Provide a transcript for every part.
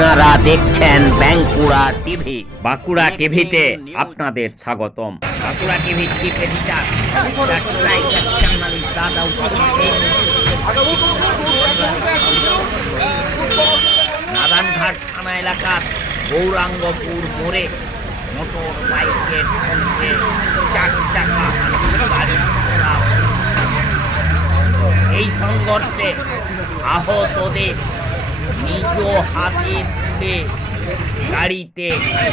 আপনারা দেখছেন বাঁকুড়া টিভি। বাঁকুড়া টিভিতে আপনাদের স্বাগতম। বাঁকুড়া টিভির চিফ এডিটর নারায়ণঘাট থানা এলাকার গৌরাঙ্গপুর মোড়ে মোটর বাইকের সঙ্গে চার চাকা এই সংঘর্ষে আহতদের নিজ হাতে তুলে গাড়িতে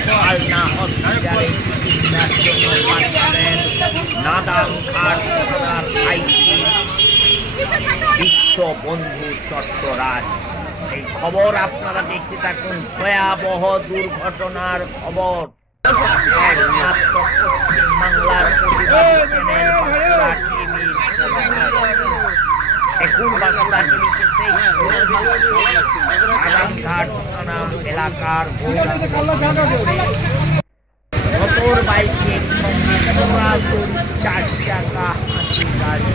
পালনা হসপিটালে চিকিৎসার জন্য পাঠালেন নাদান ঘাট থানার আইসি বিশ্ব বন্ধু চট্টরাজ এই খবর আপনারা দেখতে থাকুন। ভয়াবহ দুর্ঘটনার খবর। বাংলার এলাকার মোটর বাইকের সঙ্গে সরাসরি চার চাকা হাতি গাড়ি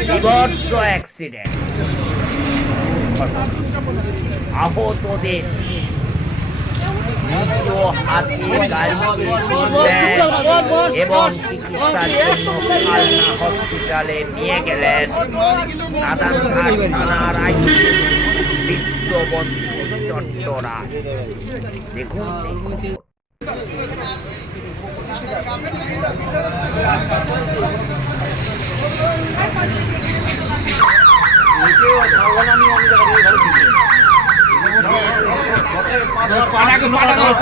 বিভৎস অ্যাক্সিডেন্ট আহতদের নিজ হাতে এবং চিকিৎসার হসপিটালে নিয়ে গেলেন নাদানঘাট থানার আইসি বিশ্ববন্ধু চট্টরা দেখুন খবর।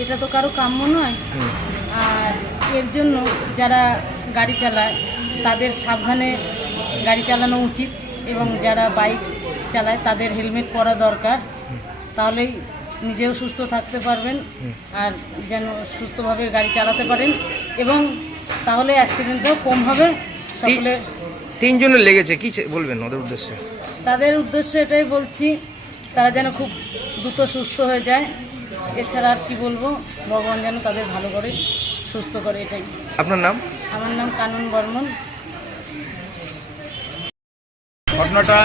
এটা তো কারও কাম্য নয় আর এর জন্য যারা গাড়ি চালায়, তাদের সাবধানে গাড়ি চালানো উচিত এবং যারা বাইক চালায় তাদের হেলমেট পরা দরকার। তাহলেই নিজেও সুস্থ থাকতে পারবেন আর যেন সুস্থভাবে গাড়ি চালাতে পারেন এবং তাহলে অ্যাক্সিডেন্টও কম হবে। সকলে তিনজনের লেগেছে কি বলবেন ওদের উদ্দেশ্যে? তাদের উদ্দেশ্যে এটাই বলছি তারা যেন খুব দ্রুত সুস্থ হয়ে যায়। এছাড়া আর কি বলব ভগবান যেন তাদের ভালো করে সুস্থ করে এটাই। আপনার নাম? আমার নাম কানন বর্মন। ঘটনাটা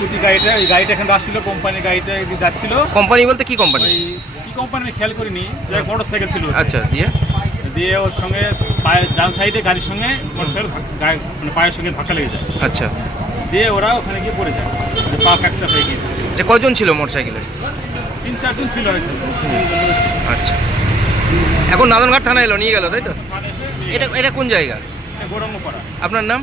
স্কুটি গাড়িটা ওই গাড়িটা এখানে আসছিল কোম্পানির গাড়িটা যাচ্ছিল। কোম্পানি বলতে কি কোম্পানি? ওই কি কোম্পানি আমি খেয়াল করিনি মোটর সাইকেল ছিল আচ্ছা দিয়ে? দিয়ে ওর সঙ্গে পায়ে ডান সাইডে গাড়ির সঙ্গে মোটর সাইকেল মানে পায়ের সঙ্গে ধাক্কা লেগে যায়। আচ্ছা। দিয়ে ওরা ওখানে গিয়ে পড়ে যায় পা ফ্র্যাকচার হয়ে গিয়ে যে কজন ছিল মোটরসাইকেলে তিন চারজন ছিল আচ্ছা। এখন নাদনঘাট থানা এলো নিয়ে গেল তাই তো? এটা এটা কোন জায়গা? আপনার নাম?